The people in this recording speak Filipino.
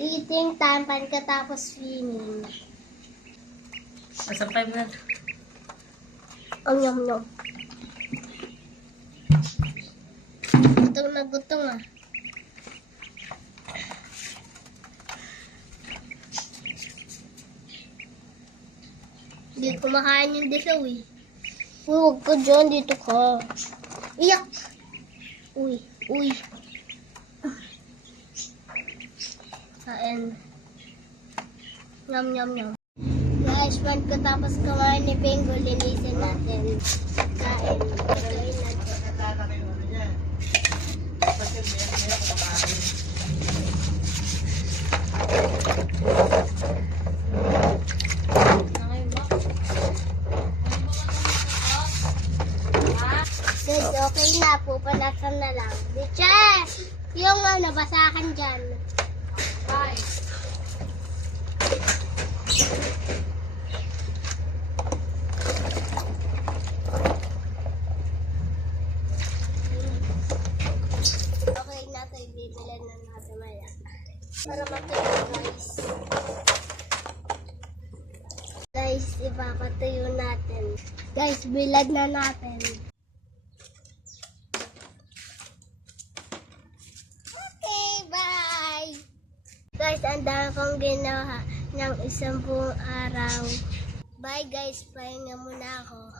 Eating time pagkatapos swimming. Nasa 5 na. Ang yum-yum. Gutom na gutom ah. Hindi kumakain yung disaw eh. Uy, huwag ka dyan. Dito ka. Iyak! Uy, uy. Kain. Yum, yum, yum. Guys, pagkatapos kumain ni Pingo, linisin natin. Kain. Gagawin natin. Guys, okay na. Pupanasan na lang. Diche! Yung basahan dyan. Bye. Okay na ito. Ibibilan na natin maya. Para matuyo guys. Guys, ipapatuyo natin. Guys, bilad na natin. Okay, bye! Guys, ang dami kong ginawa ng isang buong araw. Bye guys, pahinga muna ako.